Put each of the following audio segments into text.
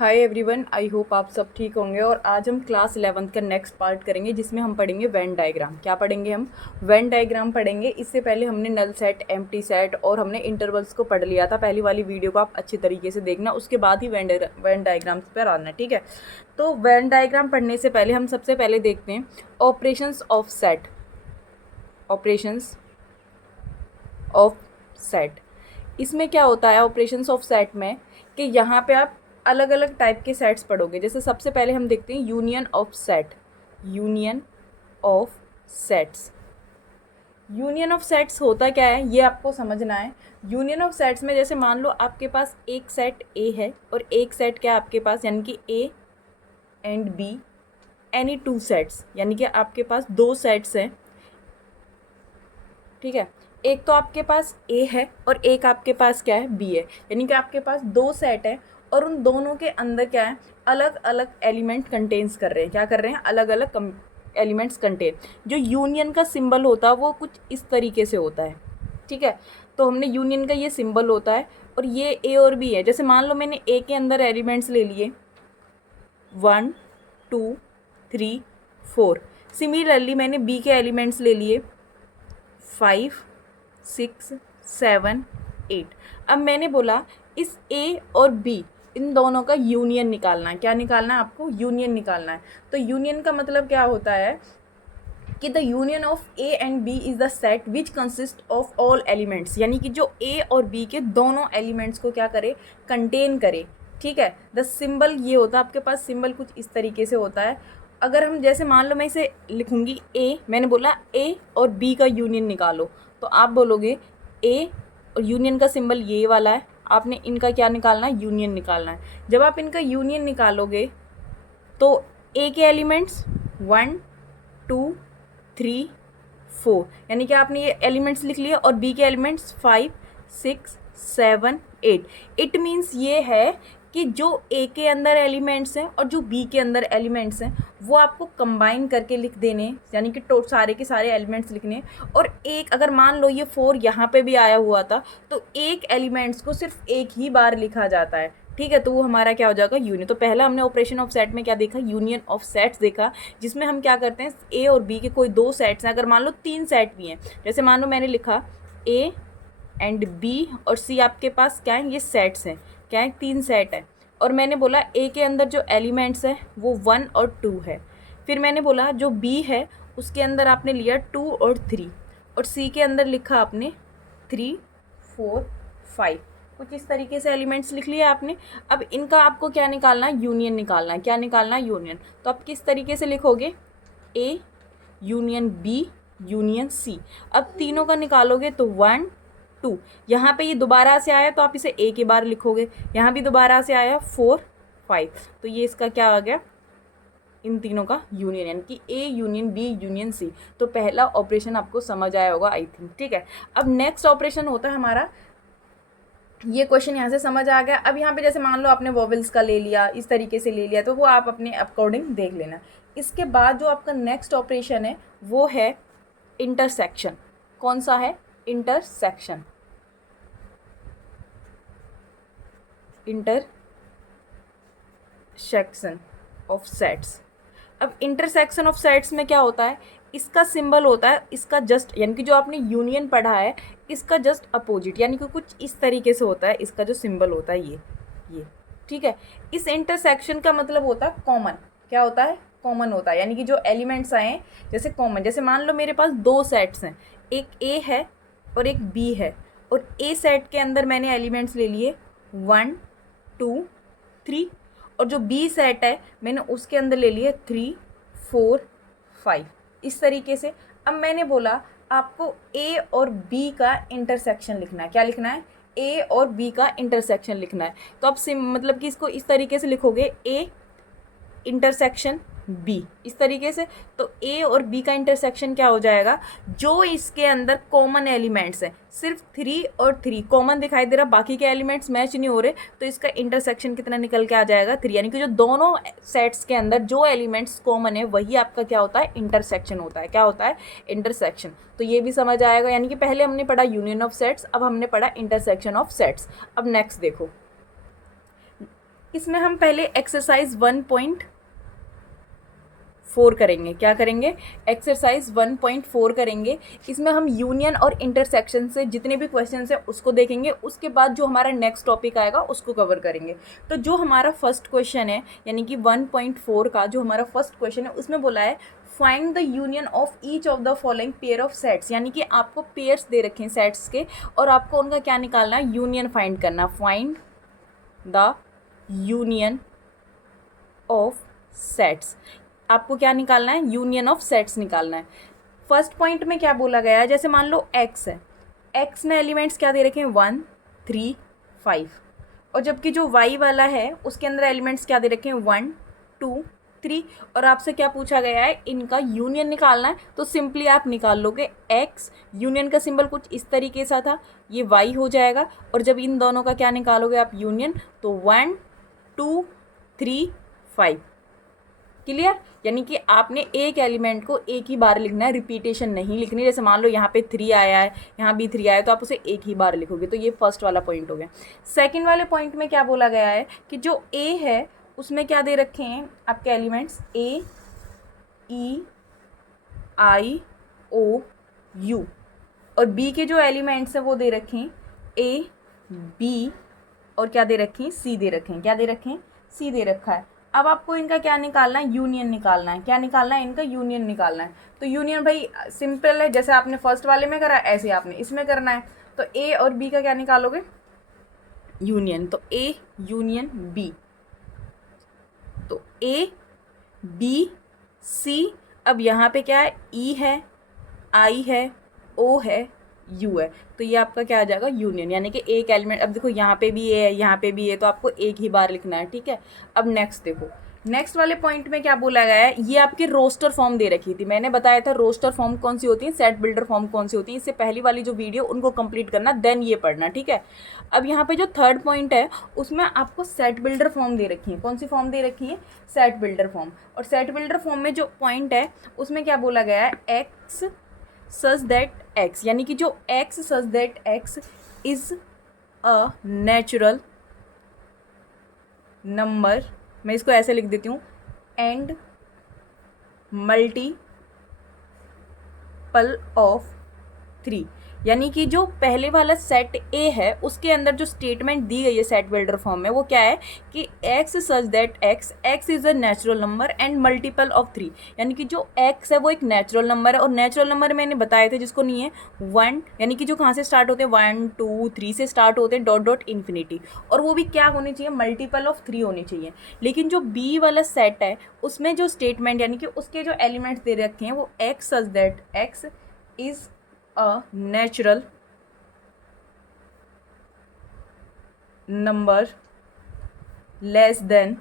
Hi everyone, I hope आप सब ठीक होंगे। और आज हम क्लास 11th का नेक्स्ट पार्ट करेंगे जिसमें हम पढ़ेंगे वेन डायग्राम। क्या पढ़ेंगे हम? वेन डायग्राम पढ़ेंगे। इससे पहले हमने नल सेट, एम्प्टी सेट और हमने इंटरवल्स को पढ़ लिया था। पहली वाली वीडियो को आप अच्छी तरीके से देखना, उसके बाद ही वेन डायग्राम्स पर आना, ठीक है। तो वेन डायग्राम पढ़ने से पहले हम सबसे पहले देखते हैं operations of set. Operations of set, इसमें क्या होता है ऑपरेशंस ऑफ सेट में कि यहाँ पे आप अलग अलग टाइप के सेट्स पढ़ोगे। जैसे सबसे पहले हम देखते हैं union of set. Union of sets, union of sets होता क्या है ये आपको समझना है। यूनियन ऑफ सेट्स में जैसे मान लो आपके पास एक सेट ए है और एक सेट क्या है आपके पास, यानी कि A and B, any two sets, यानी कि आपके पास दो सेट्स हैं, ठीक है। एक तो आपके पास ए है और एक आपके पास क्या है, बी है, यानी कि आपके पास दो सेट है और उन दोनों के अंदर क्या है, अलग अलग एलिमेंट कंटेन्स कर रहे हैं। क्या कर रहे हैं? अलग अलग एलिमेंट्स कंटेन। जो यूनियन का सिंबल होता है वो कुछ इस तरीके से होता है, ठीक है। तो हमने यूनियन का ये सिंबल होता है और ये ए और बी है। जैसे मान लो मैंने ए के अंदर एलिमेंट्स ले लिए 1 2 3 4, सिमिलरली मैंने बी के एलिमेंट्स ले लिए 5 6 7 8। अब मैंने बोला इस ए और बी इन दोनों का यूनियन निकालना है। क्या निकालना है आपको? यूनियन निकालना है। तो यूनियन का मतलब क्या होता है कि the union of A and B is the set which consist of all elements, यानी कि जो ए और बी के दोनों एलिमेंट्स को क्या करे, कंटेन करे, ठीक है। द सिंबल ये होता है, आपके पास सिंबल कुछ इस तरीके से होता है। अगर हम जैसे मान लो मैं इसे लिखूंगी ए, मैंने बोला ए और बी का यूनियन निकालो, तो आप बोलोगे ए और यूनियन का सिंबल ये वाला है, आपने इनका क्या निकालना है, यूनियन निकालना है। जब आप इनका यूनियन निकालोगे तो ए के एलिमेंट्स 1 2 3 4, यानी कि आपने ये एलिमेंट्स लिख लिए, और बी के एलिमेंट्स 5 6 7 8। इट मीन्स ये है कि जो ए के अंदर एलिमेंट्स हैं और जो बी के अंदर एलिमेंट्स हैं वो आपको कंबाइन करके लिख देने, यानी कि सारे के सारे एलिमेंट्स लिखने। और एक अगर मान लो ये 4 यहाँ पे भी आया हुआ था तो एक एलिमेंट्स को सिर्फ एक ही बार लिखा जाता है, ठीक है। तो वो हमारा क्या हो जाएगा, यूनियन। तो पहला हमने ऑपरेशन ऑफ सेट में क्या देखा, यूनियन ऑफ सेट्स देखा, जिसमें हम क्या करते हैं ए और बी के कोई दो सेट्स हैं, अगर मान लो तीन सेट भी हैं, जैसे मान लो मैंने लिखा ए एंड बी और सी, आपके पास क्या है, ये सेट्स हैं, क्या है, तीन सेट है। और मैंने बोला ए के अंदर जो एलिमेंट्स है वो 1 और 2 है। फिर मैंने बोला जो बी है उसके अंदर आपने लिया 2 और 3, और सी के अंदर लिखा आपने 3 4 5। कुछ इस तरीके से एलिमेंट्स लिख लिए आपने। अब इनका आपको क्या निकालना है, यूनियन निकालना है। क्या निकालना है, यूनियन। तो आप किस तरीके से लिखोगे, A union B union C. अब तीनों का निकालोगे तो 1 2, यहाँ पे ये दोबारा से आया तो आप इसे ए के बार लिखोगे, यहाँ भी दोबारा से आया 4 5, तो ये इसका क्या आ गया, इन तीनों का यूनियन, यानी कि A union B union C. तो पहला ऑपरेशन आपको समझ आया होगा आई थिंक, ठीक है। अब नेक्स्ट ऑपरेशन होता है हमारा, ये क्वेश्चन यहाँ से समझ आ गया। अब यहाँ पे जैसे मान लो आपने वोवेल्स का ले लिया, इस तरीके से ले लिया, तो वो आप अपने अकॉर्डिंग देख लेना। इसके बाद जो आपका नेक्स्ट ऑपरेशन है वो है इंटरसेक्शन। कौन सा है? इंटरसेक्शन। Intersection of sets. अब इंटरसेक्शन ऑफ सेट्स में क्या होता है, इसका सिंबल होता है, इसका जस्ट, यानी कि जो आपने यूनियन पढ़ा है इसका जस्ट अपोजिट, यानी कि कुछ इस तरीके से होता है। इसका जो सिंबल होता है ये, ठीक है। इस इंटरसेक्शन का मतलब होता है कॉमन। क्या होता है? कॉमन होता है, यानी कि जो एलिमेंट्स आए जैसे कॉमन। जैसे मान लो मेरे पास दो सेट्स हैं, एक ए है और एक बी है, और ए सेट के अंदर मैंने एलिमेंट्स ले लिए 1 2 3, और जो बी सेट है मैंने उसके अंदर ले लिए 3 4 5, इस तरीके से। अब मैंने बोला आपको ए और बी का इंटरसेक्शन लिखना है। क्या लिखना है? ए और बी का इंटरसेक्शन लिखना है। तो आप मतलब कि इसको इस तरीके से लिखोगे, ए इंटरसेक्शन बी, इस तरीके से। तो ए और बी का इंटरसेक्शन क्या हो जाएगा, जो इसके अंदर कॉमन एलिमेंट्स हैं, सिर्फ 3 और 3 कॉमन दिखाई दे रहा, बाकी के एलिमेंट्स मैच नहीं हो रहे, तो इसका इंटरसेक्शन कितना निकल के आ जाएगा, 3। यानी कि जो दोनों सेट्स के अंदर जो एलिमेंट्स कॉमन है वही आपका क्या होता है, इंटरसेक्शन होता है। क्या होता है? इंटरसेक्शन। तो ये भी समझ आएगा, यानी कि पहले हमने पढ़ा यूनियन ऑफ सेट्स, अब हमने पढ़ा इंटरसेक्शन ऑफ सेट्स। अब नेक्स्ट देखो, इसमें हम पहले एक्सरसाइज 1.4 करेंगे। क्या करेंगे? एक्सरसाइज 1.4 करेंगे। इसमें हम यूनियन और इंटरसेक्शन से जितने भी क्वेश्चन हैं उसको देखेंगे, उसके बाद जो हमारा नेक्स्ट टॉपिक आएगा उसको कवर करेंगे। तो जो हमारा फर्स्ट क्वेश्चन है यानी कि 1.4 का जो हमारा फर्स्ट क्वेश्चन है उसमें बोला है find the union of each of the following pair of sets, यानी कि आपको पेयर्स दे रखे हैं सेट्स के और आपको उनका क्या निकालना है? यूनियन फाइंड करना। Find the union of sets, आपको क्या निकालना है? यूनियन ऑफ सेट्स निकालना है। फर्स्ट पॉइंट में क्या बोला गया है? जैसे मान लो एक्स है, एक्स में एलिमेंट्स क्या दे रखे हैं? 1 3 5, और जबकि जो वाई वाला है उसके अंदर एलिमेंट्स क्या दे रखे हैं? 1 2 3, और आपसे क्या पूछा गया है? इनका यूनियन निकालना है। तो सिंपली आप निकाल लोगे एक्स, यूनियन का सिंबल कुछ इस तरीके सा था, ये वाई हो जाएगा, और जब इन दोनों का क्या निकालोगे आप? यूनियन, तो 1 2 3 5। क्लियर? यानी कि आपने एक एलिमेंट को एक ही बार लिखना है, रिपीटेशन नहीं लिखनी। जैसे मान लो यहाँ पे 3 आया है, यहाँ भी 3 आया है, तो आप उसे एक ही बार लिखोगे। तो ये फर्स्ट वाला पॉइंट हो गया। सेकंड वाले पॉइंट में क्या बोला गया है कि जो ए है उसमें क्या दे रखे हैं आपके elements? A E I O U, और बी के जो एलिमेंट्स हैं वो दे रखे हैं ए बी, और क्या दे रखे हैं? सी दे रखे हैं। क्या दे रखे हैं? सी दे रखा है। अब आपको इनका क्या निकालना है? यूनियन निकालना है। क्या निकालना है? इनका यूनियन निकालना है। तो यूनियन भाई सिंपल है, जैसे आपने फर्स्ट वाले में करा ऐसे आपने इसमें करना है। तो ए और बी का क्या निकालोगे? यूनियन। तो ए यूनियन बी, तो ए बी सी। अब यहाँ पे क्या है? ई है, आई है, ओ है, यू है, तो ये आपका क्या आ जाएगा? यूनियन। यानी कि एक एलिमेंट, अब देखो यहाँ पे भी ए है, यहाँ पे भी ए, तो आपको एक ही बार लिखना है। ठीक है। अब नेक्स्ट देखो, नेक्स्ट वाले पॉइंट में क्या बोला गया है? ये आपकी रोस्टर फॉर्म दे रखी थी, मैंने बताया था रोस्टर फॉर्म कौन सी होती है, सेट बिल्डर फॉर्म कौन सी होती है। इससे पहली वाली जो वीडियो उनको कंप्लीट करना, देन ये पढ़ना। ठीक है। अब यहाँ पे जो थर्ड पॉइंट है उसमें आपको सेट बिल्डर फॉर्म दे रखी है। कौन सी फॉर्म दे रखी है? Set builder form. और सेट बिल्डर फॉर्म में जो पॉइंट है उसमें क्या बोला गया है? एक्स सच दैट एक्स, यानी कि जो x such that x is a natural number, मैं इसको ऐसे लिख देती हूँ, एंड मल्टीपल ऑफ 3। यानी कि जो पहले वाला सेट ए है उसके अंदर जो स्टेटमेंट दी गई है सेट बिल्डर फॉर्म में, वो क्या है कि x such that x is a natural number and multiple of 3। यानी कि जो एक्स है वो एक नेचुरल नंबर है, और नेचुरल नंबर मैंने बताए थे जिसको नहीं है 1, यानी कि जो कहाँ से स्टार्ट होते हैं? 1 2 3 से स्टार्ट होते हैं, डॉट डॉट इन्फिनिटी, और वो भी क्या होनी चाहिए? मल्टीपल ऑफ 3 होनी चाहिए। लेकिन जो बी वाला सेट है उसमें जो स्टेटमेंट यानी कि उसके जो एलिमेंट्स दे रखे हैं वो x such that x is a natural number less than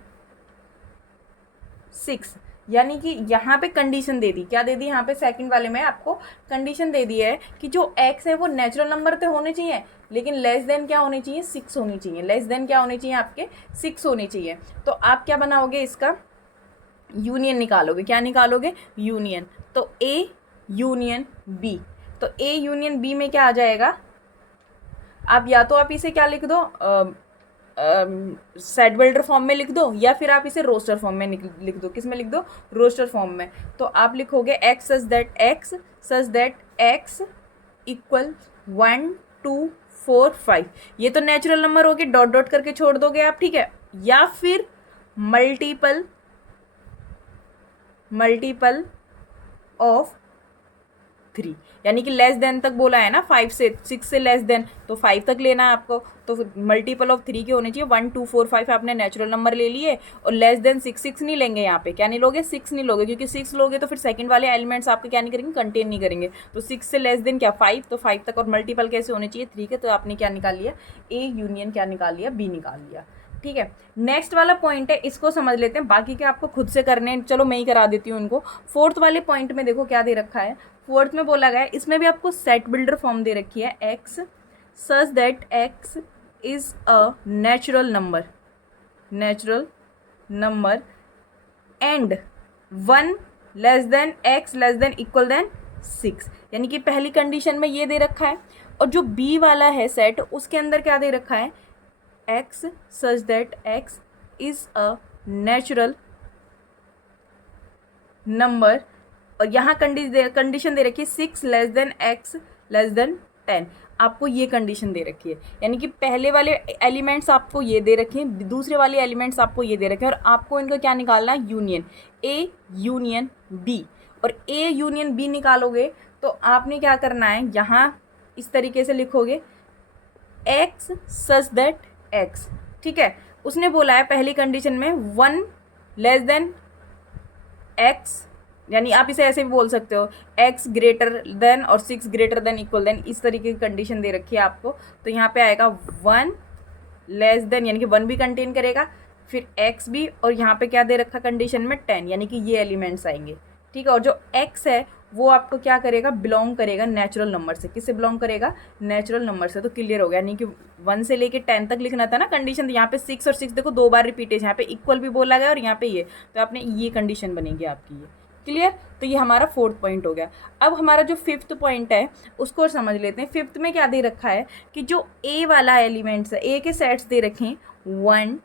6। यानी कि यहाँ पे कंडीशन दे दी, क्या दे दी यहाँ पे? सेकंड वाले में आपको कंडीशन दे दी है कि जो x है वो नेचुरल नंबर तो होने चाहिए, लेकिन लेस देन क्या होनी चाहिए? 6 होनी चाहिए। लेस देन क्या होनी चाहिए? आपके 6 होनी चाहिए। तो आप क्या बनाओगे? इसका यूनियन निकालोगे। क्या निकालोगे? यूनियन। तो a यूनियन b, तो ए यूनियन बी में क्या आ जाएगा? आप या तो आप इसे क्या लिख दो? सेट बिल्डर फॉर्म में लिख दो, या फिर आप इसे रोस्टर फॉर्म में लिख दो। किस में लिख दो? रोस्टर फॉर्म में। तो आप लिखोगे x such that x equal 1 2 4 5। ये तो नेचुरल नंबर हो गए, डॉट डॉट करके छोड़ दोगे आप। ठीक है। या फिर मल्टीपल ऑफ 3, यानी कि लेस देन तक बोला है ना, 5 से 6 से लेस देन, तो 5 तक लेना है आपको। तो मल्टीपल ऑफ 3 के होने चाहिए। 1 2 4 5 आपने नेचुरल नंबर ले लिए, और लेस देन 6 नहीं लेंगे यहाँ पे। क्या नहीं लोगे? 6 नहीं लोगे, क्योंकि 6 लोगे तो फिर सेकंड वाले एलिमेंट्स आपके क्या नहीं करेंगे? कंटेन नहीं करेंगे। तो 6 से लेस देन क्या? 5, तो 5 तक, और मल्टीपल कैसे होने चाहिए? 3 के। तो आपने क्या निकाल लिया? ए यूनियन क्या निकाल लिया? बी निकाल लिया। ठीक है। नेक्स्ट वाला पॉइंट है, इसको समझ लेते हैं, बाकी के आपको खुद से करने हैं। चलो मैं ही करा देती हूँ इनको। फोर्थ वाले पॉइंट में देखो क्या दे रखा है। फोर्थ में बोला गया है, इसमें भी आपको सेट बिल्डर फॉर्म दे रखी है, x such that x is a natural number and 1 less than x less than equal than 6। यानी कि पहली कंडीशन में ये दे रखा है, और जो बी वाला है सेट उसके अंदर क्या दे रखा है? X such that x is a natural number, और यहाँ कंडीशन दे रखी है 6 less than x less than 10, आपको ये कंडीशन दे रखी है, यानी कि पहले वाले एलिमेंट्स आपको ये दे रखे हैं, दूसरे वाले एलिमेंट्स आपको ये दे रखे हैं, और आपको इनका क्या निकालना है, यूनियन A यूनियन B। और A यूनियन B निकालोगे तो आपने क्या करना है, यहाँ इस तरीके से लिखोगे x सच दैट x, ठीक है। उसने बोला है पहली कंडीशन में 1 लेस देन x, यानी आप इसे ऐसे भी बोल सकते हो x ग्रेटर देन और 6 ग्रेटर देन इक्वल देन, इस तरीके की कंडीशन दे रखी है आपको। तो यहाँ पे आएगा 1 लेस देन, यानी कि 1 भी कंटेन करेगा, फिर x भी, और यहाँ पे क्या दे रखा कंडीशन में 10, यानी कि ये एलिमेंट्स आएंगे, ठीक है। और जो x है वो आपको क्या करेगा, बिलोंग करेगा नेचुरल नंबर से। किससे बिलोंग करेगा, नेचुरल नंबर से। तो क्लियर हो गया, यानी कि 1 से लेके 10 तक लिखना था ना कंडीशन, तो यहाँ पे 6 और 6 देखो 2 बार रिपीट है, यहाँ पे इक्वल भी बोला गया और यहाँ पे ये, तो आपने ये कंडीशन बनेगी आपकी ये, क्लियर। तो ये हमारा 4th पॉइंट हो गया। अब हमारा जो 5th पॉइंट है उसको और समझ लेते हैं। 5th में क्या दे रखा है कि जो A वाला एलिमेंट्स है, A के सेट्स दे रखे हैं 1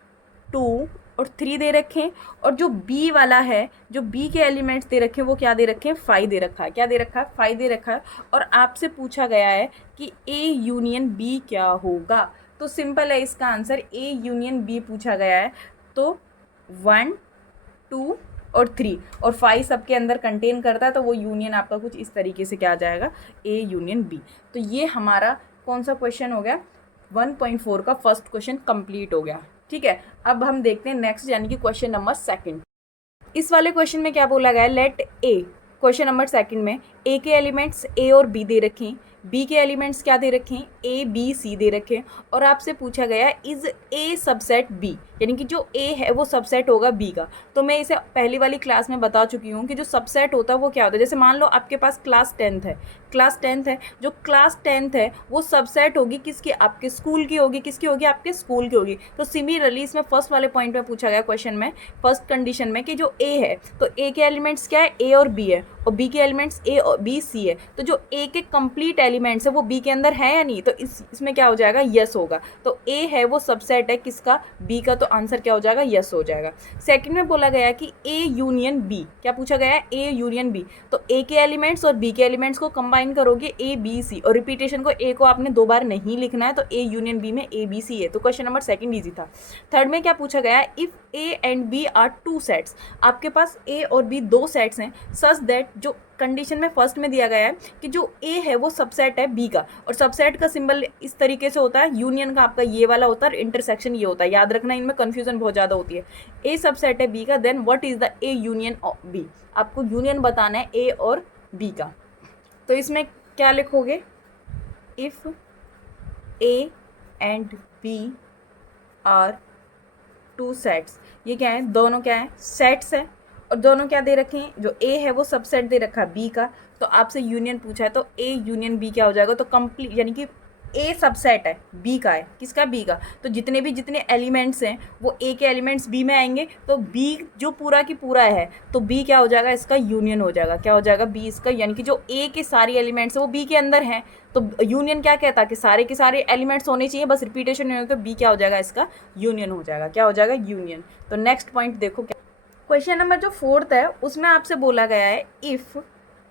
2 और 3 दे रखे हैं, और जो B वाला है, जो B के एलिमेंट्स दे रखे हैं वो क्या दे रखे हैं, 5 दे रखा है। क्या दे रखा है, 5 दे रखा है। और आपसे पूछा गया है कि A यूनियन B क्या होगा, तो सिंपल है इसका आंसर, A यूनियन B पूछा गया है तो 1 2 और 3 और 5 सबके अंदर कंटेन करता है, तो वो यूनियन आपका कुछ इस तरीके से क्या आ जाएगा, A यूनियन B। तो ये हमारा कौन सा क्वेश्चन हो गया, 1.4 का फर्स्ट क्वेश्चन कंप्लीट हो गया, ठीक है। अब हम देखते हैं नेक्स्ट, यानी कि क्वेश्चन नंबर 2। इस वाले क्वेश्चन में क्या बोला गया है, लेट A, क्वेश्चन नंबर 2 में A के एलिमेंट्स A और B दे रखे हैं, B के एलिमेंट्स क्या दे रखे हैं, A B C दे रखे हैं, और आपसे पूछा गया है इज A सबसेट B, यानी कि जो A है वो सबसेट होगा B का। तो मैं इसे पहली वाली क्लास में बता चुकी हूँ कि जो सबसेट होता है वो क्या होता है। जैसे मान लो आपके पास क्लास 10th है, क्लास 10th है, जो क्लास 10th है वो सबसेट होगी किसकी, आपके स्कूल की होगी, किसकी होगी, आपके स्कूल की होगी। तो सिमिलरली इसमें फर्स्ट वाले पॉइंट में पूछा गया क्वेश्चन में, फर्स्ट कंडीशन में, कि जो A है तो A के एलिमेंट्स क्या है, A और B है, और B के एलिमेंट्स A और B C है। तो जो A के कंप्लीट एलिमेंट्स है वो B के अंदर है या नहीं, तो इसमें क्या हो जाएगा, यस होगा। तो A है वो सबसेट है किसका, B का, तो आंसर क्या हो जाएगा, यस हो जाएगा। सेकंड में बोला गया है कि A यूनियन B, क्या पूछा गया है, A यूनियन B, तो A के एलिमेंट्स और B के एलिमेंट्स को कंबाइन करोगे A B C, और रिपीटेशन को A को आपने 2 बार नहीं लिखना है, तो A यूनियन B में A B C है। तो क्वेश्चन नंबर 2 ईजी था। थर्ड में क्या पूछा गया है, if A and B are 2 sets, आपके पास A और B 2 सेट्स हैं, सच दैट, जो कंडीशन में फर्स्ट में दिया गया है कि जो A है वो सबसेट है B का, और सबसेट का सिंबल इस तरीके से होता है, यूनियन का आपका ये वाला होता है, इंटरसेक्शन ये होता है, याद रखना, इनमें कंफ्यूजन बहुत ज़्यादा होती है। A सबसेट है B का, then what is the A union of B, आपको यूनियन बताना है A और B का। तो इसमें क्या लिखोगे, if A and B are 2 sets, ये क्या है, दोनों क्या है, सेट्स है, और दोनों क्या दे रखे हैं, जो A है वो सबसेट दे रखा है B का, तो आपसे यूनियन पूछा है, तो A यूनियन B क्या हो जाएगा, तो कंप्लीट, यानी कि A सबसेट है B का, है किसका, B का, तो जितने एलिमेंट्स हैं वो A के एलिमेंट्स B में आएंगे, तो B जो पूरा की पूरा है, तो B क्या हो जाएगा, इसका यूनियन हो जाएगा। क्या हो जाएगा, B इसका, यानी कि जो A के सारे एलिमेंट्स हैं वो B के अंदर हैं, तो यूनियन क्या कहता है कि सारे के सारे एलिमेंट्स होने चाहिए, बस रिपीटेशन नहीं हो, तो B क्या हो जाएगा, इसका यूनियन हो जाएगा। क्या हो जाएगा, यूनियन। तो नेक्स्ट पॉइंट देखो, क्या क्वेश्चन नंबर जो 4th है उसमें आपसे बोला गया है, इफ़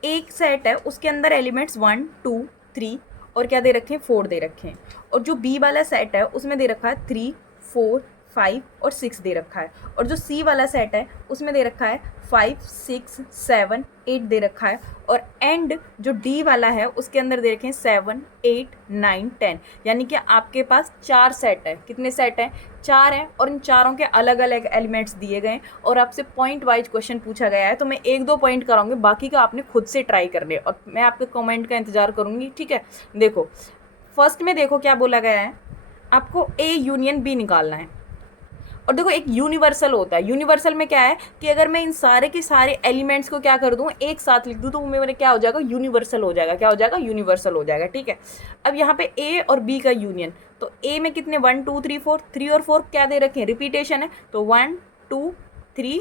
एक सेट है उसके अंदर एलिमेंट्स 1 2 3 और क्या दे रखे हैं, 4 दे रखे हैं, और जो B वाला सेट है उसमें दे रखा है 3 4 5 और 6 दे रखा है, और जो C वाला सेट है उसमें दे रखा है 5 6 7 8 दे रखा है, और एंड जो D वाला है उसके अंदर दे रखे हैं 7 8 9 10, यानी कि आपके पास 4 सेट है। कितने सेट हैं, 4 हैं, और इन चारों के अलग अलग एलिमेंट्स दिए गए, और आपसे पॉइंट वाइज क्वेश्चन पूछा गया है। तो मैं 1-2 पॉइंट कराऊंगी, बाकी का आपने खुद से ट्राई करने, और मैं आपके कमेंट का इंतजार करूंगी, ठीक है। देखो फर्स्ट में देखो क्या बोला गया है, आपको A यूनियन B निकालना है, और देखो एक यूनिवर्सल होता है, यूनिवर्सल में क्या है कि अगर मैं इन सारे के सारे एलिमेंट्स को क्या कर दूँ, एक साथ लिख दूँ, तो मेरे क्या हो जाएगा, यूनिवर्सल हो जाएगा। क्या हो जाएगा, यूनिवर्सल हो जाएगा, ठीक है। अब यहाँ पे A और B का यूनियन, तो A में कितने 1 2 3 4, 3 और 4 क्या दे रखे हैं, रिपीटेशन है, तो 1 2 3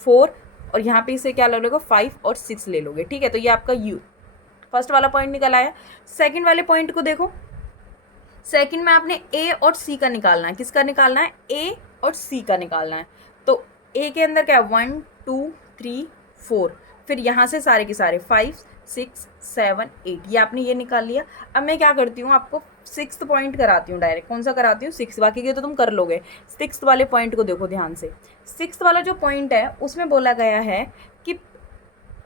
4, और यहाँ पे इसे क्या ले लोगे, 5 और 6 ले लोगे, ठीक है। तो ये आपका फर्स्ट वाला पॉइंट निकल आया। सेकेंड वाले पॉइंट को देखो, सेकेंड में आपने A और C का निकालना है, किसका निकालना है, A और सी का निकालना है। तो ए के अंदर क्या है 1 2 3 4, फिर यहाँ से सारे के सारे 5 6 7 8, ये आपने ये निकाल लिया। अब मैं क्या करती हूँ, आपको 6th पॉइंट कराती हूँ डायरेक्ट। कौन सा कराती हूँ? 6, बाकी के तो तुम कर लोगे। 6th वाले पॉइंट को देखो ध्यान से। 6th वाला जो पॉइंट है उसमें बोला गया है कि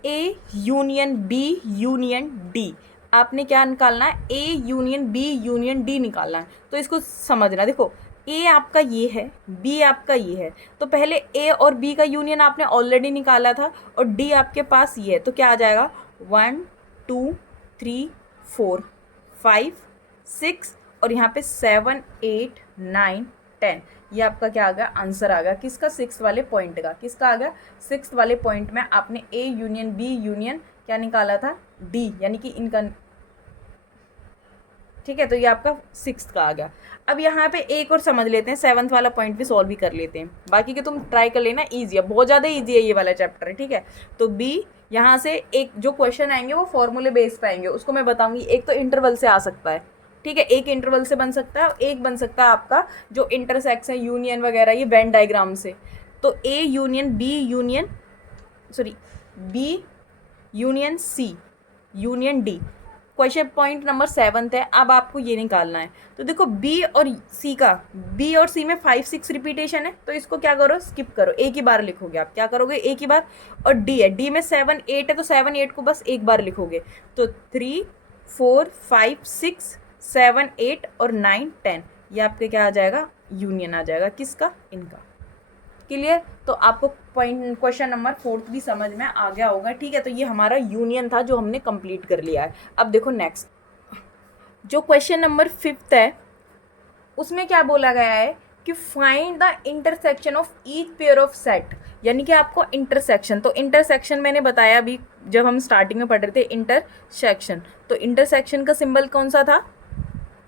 A union B union D, आपने क्या निकालना है? A union B union D निकालना है। तो इसको समझना, देखो ए आपका ये है, बी आपका ये है, तो पहले ए और बी का यूनियन आपने ऑलरेडी निकाला था और डी आपके पास ये है, तो क्या आ जाएगा 1 2 3 4 5 6 और यहाँ पे 7 8 9 10, ये आपका क्या आ गया? आंसर आ गया। किसका? 6th वाले पॉइंट का। किसका आ गया? 6th वाले पॉइंट में आपने ए यूनियन बी यूनियन क्या निकाला था? डी, यानी कि इनका, ठीक है। तो ये आपका 6th का आ गया। अब यहाँ पे एक और समझ लेते हैं, 7th वाला पॉइंट भी सॉल्व भी कर लेते हैं। बाकी के तुम ट्राई कर लेना, ईजी है, बहुत ज़्यादा ईजी है ये वाला चैप्टर है, ठीक है। तो बी, यहाँ से एक जो क्वेश्चन आएंगे वो फॉर्मूले बेस पे आएंगे, उसको मैं बताऊंगी। एक तो इंटरवल से आ सकता है, ठीक है, एक इंटरवल से बन सकता है, एक बन सकता है आपका जो इंटरसेक्शन यूनियन वगैरह, ये वेन डायग्राम से। तो A union B union, sorry, B union C union D, question point number 7 है। अब आपको ये निकालना है। तो देखो बी और सी का, बी और सी में 5 6 रिपीटेशन है, तो इसको क्या करो? स्किप करो, एक ही बार लिखोगे आप। क्या करोगे? एक ही बार। और डी है, डी में 7 8 है, तो 7 8 को बस एक बार लिखोगे। तो 3 4 5 6 7 8 और 9 10, ये आपके क्या आ जाएगा? यूनियन आ जाएगा। किसका? इनका। क्लियर? तो आपको पॉइंट क्वेश्चन नंबर 4 भी समझ में आ गया होगा, ठीक है। तो ये हमारा यूनियन था जो हमने कंप्लीट कर लिया है। अब देखो नेक्स्ट, जो क्वेश्चन नंबर 5 है उसमें क्या बोला गया है कि find the intersection of each pair of set, यानी कि आपको इंटरसेक्शन, तो इंटरसेक्शन मैंने बताया अभी जब हम स्टार्टिंग में पढ़ रहे थे इंटरसेक्शन, तो इंटरसेक्शन का सिंबल कौन सा था?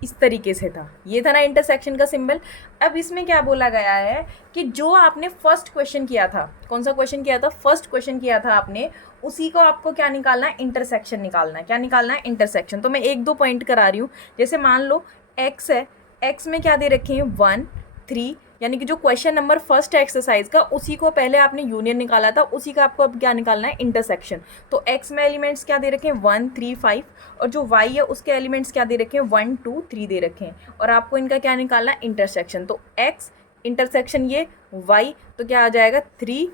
इस तरीके से था, ये था ना इंटरसेक्शन का सिंबल। अब इसमें क्या बोला गया है कि जो आपने फर्स्ट क्वेश्चन किया था, कौन सा क्वेश्चन किया था? फर्स्ट क्वेश्चन किया था आपने, उसी को आपको क्या निकालना है? इंटरसेक्शन निकालना है। क्या निकालना है? इंटरसेक्शन। तो मैं 1 2 पॉइंट करा रही हूँ। जैसे मान लो एक्स है, एक्स में क्या दे रखे हैं? 1 3, यानी कि जो क्वेश्चन नंबर फर्स्ट है एक्सरसाइज का, उसी को पहले आपने यूनियन निकाला था, उसी का आपको अब क्या निकालना है? इंटरसेक्शन। तो एक्स में एलिमेंट्स क्या दे रखे हैं? 1 3 5, और जो वाई है उसके एलिमेंट्स क्या दे रखे हैं? 1 2 3 दे रखे हैं, और आपको इनका क्या निकालना है? इंटरसेक्शन। तो एक्स इंटरसेक्शन ये वाई, तो क्या आ जाएगा? 3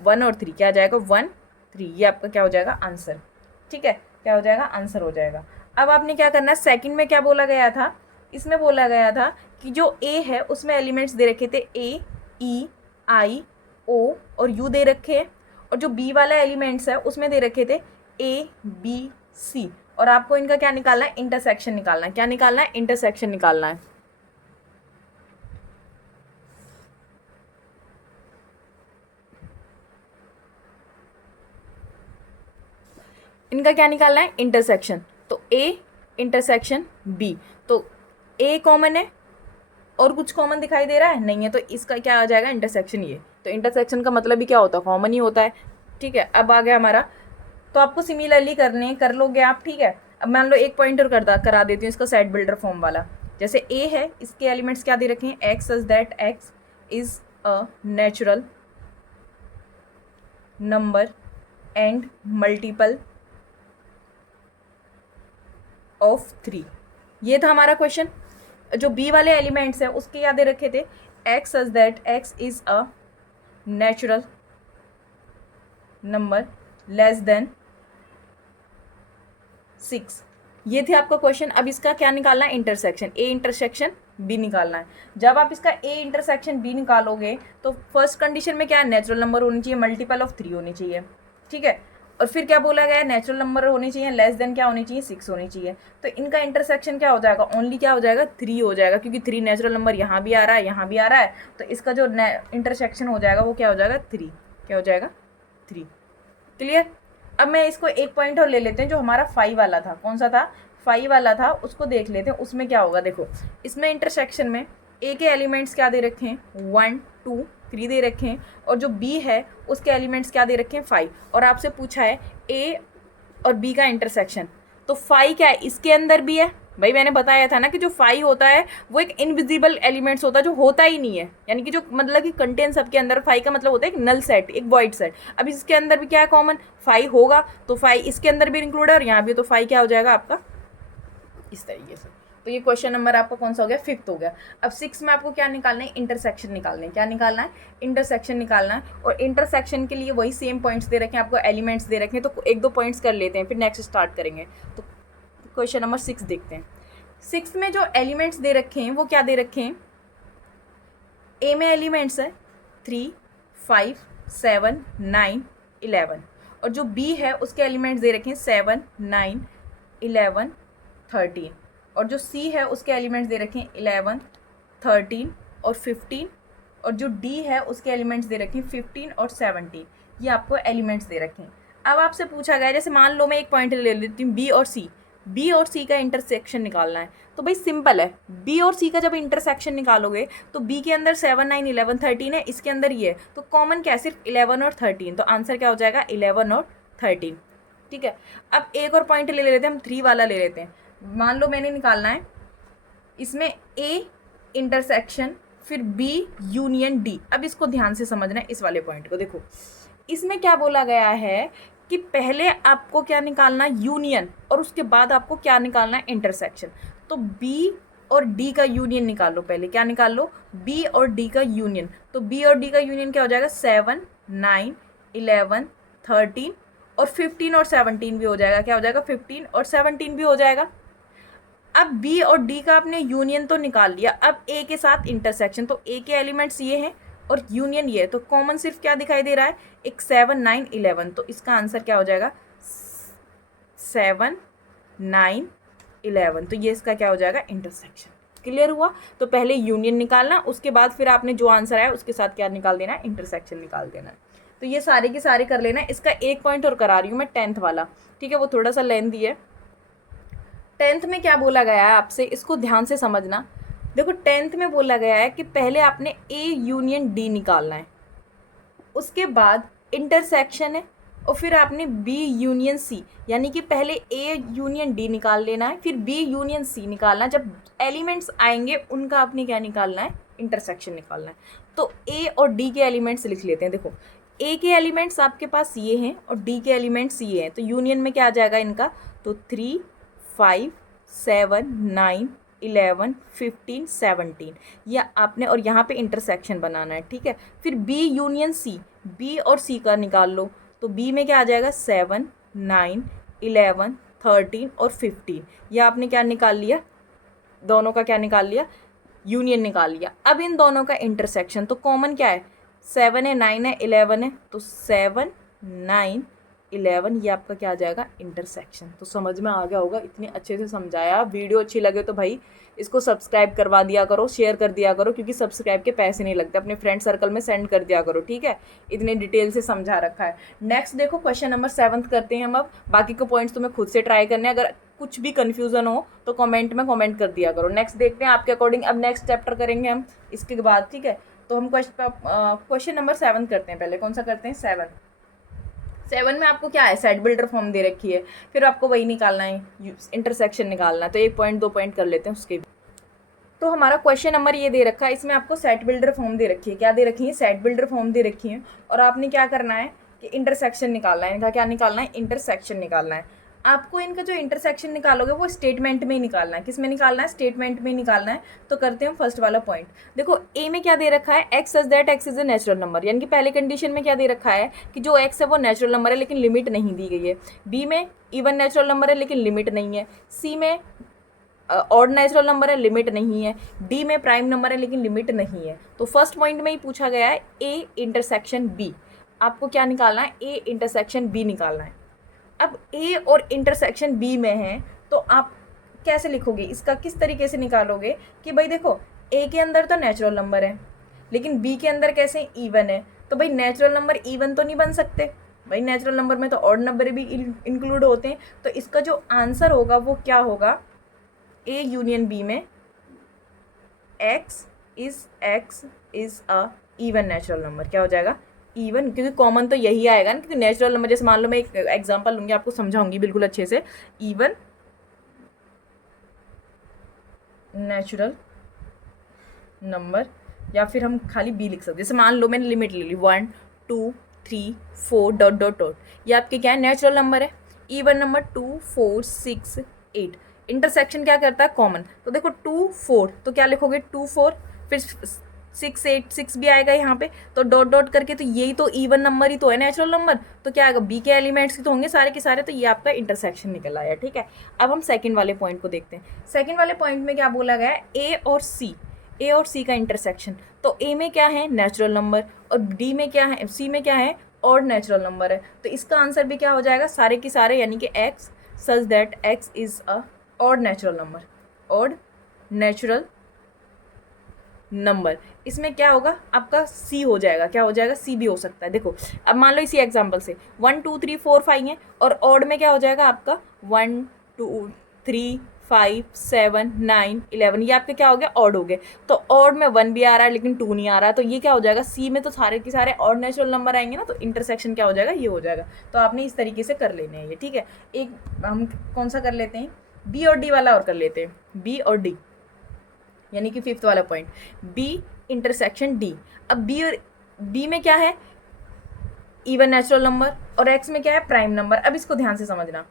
1 और 3, क्या आ जाएगा? 1 3, ये आपका क्या हो जाएगा? आंसर, ठीक है। क्या हो जाएगा? आंसर हो जाएगा। अब आपने क्या करना है? सेकंड में क्या बोला गया था? इसमें बोला गया था कि जो ए है उसमें एलिमेंट्स दे रखे थे ए ई आई ओ और यू दे रखे हैं, और जो बी वाला एलिमेंट्स है उसमें दे रखे थे ए बी सी, और आपको इनका क्या निकालना है? इंटरसेक्शन निकालना है। क्या निकालना है? इंटरसेक्शन निकालना है। इनका क्या निकालना है? इंटरसेक्शन। तो ए इंटरसेक्शन बी, तो ए कॉमन है और कुछ कॉमन दिखाई दे रहा है? नहीं है, तो इसका क्या आ जाएगा? इंटरसेक्शन। ये तो इंटरसेक्शन का मतलब भी क्या होता है? कॉमन ही होता है, ठीक है। अब आ गया हमारा, तो आपको सिमिलरली करने कर लोगे आप, ठीक है। अब मान लो एक पॉइंट और करा देती हूँ इसका सेट बिल्डर फॉर्म वाला। जैसे ए है, इसके एलिमेंट्स क्या दे रखे हैं? X such that x is a natural number and multiple of 3, ये था हमारा क्वेश्चन। जो बी वाले एलिमेंट्स हैं उसके क्या दे रखे थे? X such that x is a natural number less than 6, ये थे आपका क्वेश्चन। अब इसका क्या निकालना है? इंटरसेक्शन। ए इंटरसेक्शन बी निकालना है। जब आप इसका ए इंटरसेक्शन बी निकालोगे तो फर्स्ट कंडीशन में क्या है? नेचुरल नंबर होनी चाहिए, मल्टीपल ऑफ 3 होनी चाहिए, ठीक है। और फिर क्या बोला गया है? नेचुरल नंबर होनी चाहिए, लेस देन क्या होनी चाहिए? 6 होनी चाहिए। तो इनका इंटरसेक्शन क्या हो जाएगा? ओनली क्या हो जाएगा? 3 हो जाएगा, क्योंकि 3 नेचुरल नंबर यहाँ भी आ रहा है, यहाँ भी आ रहा है, तो इसका जो इंटरसेक्शन हो जाएगा वो क्या हो जाएगा? 3। क्या हो जाएगा? 3। क्लियर? अब मैं इसको एक पॉइंट और ले लेते हैं, जो हमारा 5 वाला था। कौन सा था? 5 वाला था, उसको देख लेते हैं। उसमें क्या होगा? देखो, इसमें इंटरसेक्शन में ए के एलिमेंट्स क्या दे रखे हैं? 1 2 3 दे रखे हैं, और जो बी है उसके एलिमेंट्स क्या दे रखे हैं? 5, और आपसे पूछा है ए और बी का इंटरसेक्शन। तो 5 क्या है? इसके अंदर भी है भाई मैंने बताया था ना कि जो 5 होता है वो एक इनविजिबल एलिमेंट्स होता है, जो होता ही नहीं है, यानी कि जो मतलब कि कंटेन सबके अंदर। 5 का मतलब होता है एक नल सेट, एक वॉइड सेट। अब इसके अंदर भी क्या है कॉमन, 5 होगा, तो 5 इसके अंदर भी इंक्लूड है और यहाँ भी, तो 5 क्या हो जाएगा आपका इस तरीके से। तो ये क्वेश्चन नंबर आपका कौन सा हो गया, 5th हो गया। अब 6 में आपको क्या निकालना है, इंटरसेक्शन निकालना है। क्या निकालना है, इंटरसेक्शन निकालना है। और इंटरसेक्शन के लिए वही सेम पॉइंट्स दे रखे हैं आपको, एलिमेंट्स दे रखे हैं, तो एक दो पॉइंट्स कर लेते हैं फिर नेक्स्ट स्टार्ट करेंगे। तो क्वेश्चन नंबर 6 देखते हैं। 6 में जो एलिमेंट्स दे रखे हैं वो क्या दे रखे हैं, ए में एलिमेंट्स है 3, 5, 7, 9, 11। और जो बी है उसके एलिमेंट्स दे रखे हैं 7, 9, 11, 13। और जो सी है उसके एलिमेंट्स दे रखे हैं 11, 13 और 15। और जो डी है उसके एलिमेंट्स दे रखे हैं 15 और 17। ये आपको एलिमेंट्स दे रखे हैं। अब आपसे पूछा गया, जैसे मान लो मैं एक पॉइंट ले लेती हूँ बी और सी, बी और सी का इंटरसेक्शन निकालना है। तो भाई सिंपल है, बी और सी का जब इंटरसेक्शन निकालोगे तो बी के अंदर 7, 9, 11, 13 है, इसके अंदर ये है, तो कॉमन क्या है, सिर्फ 11 और 13। तो आंसर क्या हो जाएगा, 11 और 13। ठीक है। अब एक और पॉइंट ले लेते हैं हम, 3 वाला ले लेते हैं। मान लो मैंने निकालना है इसमें ए इंटरसेक्शन फिर बी यूनियन डी। अब इसको ध्यान से समझना है, इस वाले पॉइंट को देखो। इसमें क्या बोला गया है कि पहले आपको क्या निकालना है, यूनियन, और उसके बाद आपको क्या निकालना है, इंटरसेक्शन। तो बी और डी का यूनियन निकाल लो पहले। क्या निकाल लो, बी और डी का यूनियन। तो बी और डी का यूनियन क्या हो जाएगा, 7, 9, 11, 13 और 15 और 17 भी हो जाएगा। क्या हो जाएगा, 15 और 17 भी हो जाएगा। अब बी और डी का आपने यूनियन तो निकाल लिया, अब ए के साथ इंटरसेक्शन। तो ए के एलिमेंट्स ये हैं और यूनियन ये है, तो कॉमन सिर्फ क्या दिखाई दे रहा है, एक 7, 9, 11। तो इसका आंसर क्या हो जाएगा, 7, 9, 11। तो ये इसका क्या हो जाएगा, इंटरसेक्शन। क्लियर हुआ। तो पहले यूनियन निकालना, उसके बाद फिर आपने जो आंसर आया उसके साथ क्या निकाल देना है, इंटरसेक्शन निकाल देना है। तो ये सारे के सारे कर लेना है। इसका एक पॉइंट और करा रही हूँ मैं, 10th वाला। ठीक है, वो थोड़ा सा लेंथी है। 10th में क्या बोला गया है आपसे, इसको ध्यान से समझना। देखो 10th में बोला गया है कि पहले आपने ए यूनियन डी निकालना है, उसके बाद इंटरसेक्शन है, और फिर आपने बी यूनियन सी, यानी कि पहले ए यूनियन डी निकाल लेना है, फिर बी यूनियन सी निकालना है। जब एलिमेंट्स आएंगे उनका आपने क्या निकालना है, इंटरसेक्शन निकालना है। तो ए और डी के एलिमेंट्स लिख लेते हैं। देखो ए के एलिमेंट्स आपके पास ये हैं और डी के एलिमेंट्स ये हैं, तो यूनियन में क्या आ जाएगा इनका, तो 3, 5, 7, 9, 11, 15, 17। या आपने, और यहाँ पे इंटरसेक्शन बनाना है। ठीक है, फिर बी यूनियन सी, बी और सी का निकाल लो। तो बी में क्या आ जाएगा, 7, 9, 11, 13 और 15। यह आपने क्या निकाल लिया, दोनों का क्या निकाल लिया, यूनियन निकाल लिया। अब इन दोनों का इंटरसेक्शन, तो कॉमन क्या है, 7 है, 9 है, 11 है, तो 7, 9, 11, ये आपका क्या आ जाएगा, इंटरसेक्शन। तो समझ में आ गया होगा, इतने अच्छे से समझाया। वीडियो अच्छी लगे तो भाई इसको सब्सक्राइब करवा दिया करो, शेयर कर दिया करो, क्योंकि सब्सक्राइब के पैसे नहीं लगते। अपने फ्रेंड सर्कल में सेंड कर दिया करो, ठीक है। इतने डिटेल से समझा रखा है। नेक्स्ट देखो क्वेश्चन नंबर 7 करते हैं हम। अब बाकी के पॉइंट्स तुम्हें खुद से ट्राई करने हैं। अगर कुछ भी कन्फ्यूज़न हो तो कमेंट में कमेंट कर दिया करो। नेक्स्ट देखते हैं आपके अकॉर्डिंग। अब नेक्स्ट चैप्टर करेंगे हम इसके बाद, ठीक है। तो हम क्वेश्चन नंबर 7 करते हैं। पहले कौन सा करते हैं, 7 में आपको क्या है, सेट बिल्डर फॉर्म दे रखी है, फिर आपको वही निकालना है, इंटरसेक्शन निकालना है। तो 1 पॉइंट 2 पॉइंट कर लेते हैं उसके। तो हमारा क्वेश्चन नंबर ये दे रखा है, इसमें आपको सेट बिल्डर फॉर्म दे रखी है। क्या दे रखी है, सेट बिल्डर फॉर्म दे रखी है। और आपने क्या करना है कि इंटरसेक्शन निकालना है। इनका क्या निकालना है, इंटरसेक्शन निकालना है। आपको इनका जो इंटरसेक्शन निकालोगे वो स्टेटमेंट में ही निकालना है। किस में निकालना है, स्टेटमेंट में ही निकालना है। तो करते हैं फर्स्ट वाला पॉइंट। देखो ए में क्या दे रखा है, x such that x is a natural number, यानी कि पहले कंडीशन में क्या दे रखा है कि जो एक्स है वो नेचुरल नंबर है लेकिन लिमिट नहीं दी गई है। बी में इवन नेचुरल नंबर है लेकिन लिमिट नहीं है। सी में ऑड नेचुरल नंबर है, लिमिट नहीं है। डी में प्राइम नंबर है लेकिन लिमिट नहीं है। तो फर्स्ट पॉइंट में ही पूछा गया है ए इंटरसेक्शन बी। आपको क्या निकालना है, ए इंटरसेक्शन बी निकालना है। अब ए और इंटरसेक्शन बी में है तो आप कैसे लिखोगे, इसका किस तरीके से निकालोगे कि भाई देखो ए के अंदर तो नेचुरल नंबर है लेकिन बी के अंदर कैसे इवन है। तो भाई नेचुरल नंबर इवन तो नहीं बन सकते, भाई नेचुरल नंबर में तो ऑड नंबर भी इंक्लूड होते हैं। तो इसका जो आंसर होगा वो क्या होगा, ए यूनियन बी में x is a even natural number. क्या हो जाएगा, इवन, क्योंकि कॉमन तो यही आएगा ना, क्योंकि नेचुरल नंबर, जैसे मान लो मैं एक एग्जांपल लूँगी, आपको समझाऊंगी बिल्कुल अच्छे से। इवन नेचुरल नंबर, या फिर हम खाली बी लिख सकते हैं। जैसे मान लो मैंने लिमिट ले ली 1 2 3 4 डॉट डॉट डॉट, ये आपके क्या है, नेचुरल नंबर है। इवन नंबर 2 4 6 8, इंटरसेक्शन क्या करता है, कॉमन। तो देखो 2 4, तो क्या लिखोगे 2 4, फिर 6 8 6 भी आएगा यहाँ पे, तो डॉट डॉट करके, तो यही तो इवन नंबर ही तो है, नेचुरल नंबर। तो क्या आएगा, बी के एलिमेंट्स तो होंगे सारे के सारे, तो ये आपका इंटरसेक्शन निकल आया। ठीक है, अब हम सेकंड वाले पॉइंट को देखते हैं। सेकंड वाले पॉइंट में क्या बोला गया है, ए और सी का इंटरसेक्शन। तो ए में क्या है, नेचुरल नंबर, और डी में क्या है, सी में क्या है, ऑड नेचुरल नंबर है। तो इसका आंसर भी क्या हो जाएगा, सारे के सारे, यानी कि x, such that x is a odd natural number, odd natural number. इसमें क्या होगा, आपका सी हो जाएगा, क्या हो जाएगा, सी भी हो सकता है। देखो अब मान लो इसी एग्जांपल से 1 2 3 4 5 है, और ऑड में क्या हो जाएगा आपका 1 2 3 5 7 9 11, ये आपके क्या हो गया, ऑड हो गए। तो ऑड में 1 भी आ रहा है लेकिन 2 नहीं आ रहा है, तो ये क्या हो जाएगा, सी में तो सारे के सारे ऑड नेचुरल नंबर आएंगे ना, तो इंटरसेक्शन क्या हो जाएगा, ये हो जाएगा। तो आपने इस तरीके से कर लेने हैं ये। ठीक है, एक हम कौन सा कर लेते हैं, बी और डी वाला और कर लेते हैं, बी और डी, यानी कि फिफ्थ वाला पॉइंट, बी इंटरसेक्शन डी। अब बी में क्या है, इवन नेचुरल नंबर, और एक्स में क्या है, प्राइम नंबर। अब इसको ध्यान से समझना,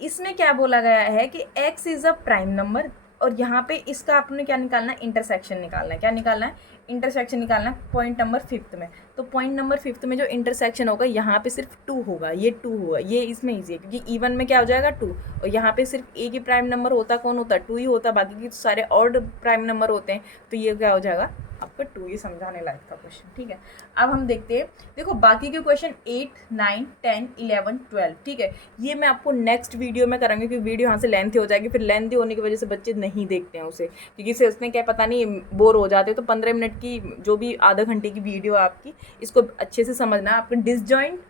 इसमें क्या बोला गया है कि x is a prime number, और यहाँ पे इसका आपने क्या निकालना है, इंटरसेक्शन निकालना है। क्या निकालना है, इंटरसेक्शन निकालना है पॉइंट नंबर फिफ्थ में। तो पॉइंट नंबर फिफ्थ में जो इंटरसेक्शन होगा, यहाँ पे सिर्फ 2 होगा, ये 2 होगा, ये इसमें ईजी है क्योंकि इवन में क्या हो जाएगा 2, और यहाँ पे सिर्फ एक ही प्राइम नंबर होता, कौन होता, 2 ही होता, बाकी के सारे ऑड प्राइम नंबर होते हैं। तो ये क्या हो जाएगा आपका 2, ये समझाने लायक था क्वेश्चन। ठीक है, अब हम देखते हैं, देखो बाकी के क्वेश्चन 8 9 10 11 12, ठीक है, ये मैं आपको नेक्स्ट वीडियो में करांगी क्योंकि वीडियो यहाँ से लेंथी हो जाएगी, फिर लेंथी होने की वजह से बच्चे नहीं देखते हैं उसे, क्योंकि से उसमें क्या पता नहीं बोर हो जाते। तो 15 मिनट की जो भी आधा घंटे की वीडियो आपकी, इसको अच्छे से समझना। आपका डिसजॉइंट,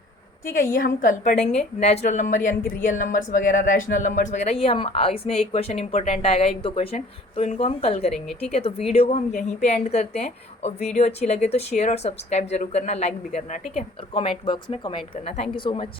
ठीक है, ये हम कल पढ़ेंगे। नेचुरल नंबर यानी कि रियल नंबर्स वगैरह, रैशनल नंबर्स वगैरह, ये हम इसमें एक क्वेश्चन इंपॉर्टेंट आएगा, 1 2 क्वेश्चन, तो इनको हम कल करेंगे। ठीक है, तो वीडियो को हम यहीं पे एंड करते हैं, और वीडियो अच्छी लगे तो शेयर और सब्सक्राइब जरूर करना, लाइक भी करना। ठीक है, और कमेंट बॉक्स में कमेंट करना। Thank you so much.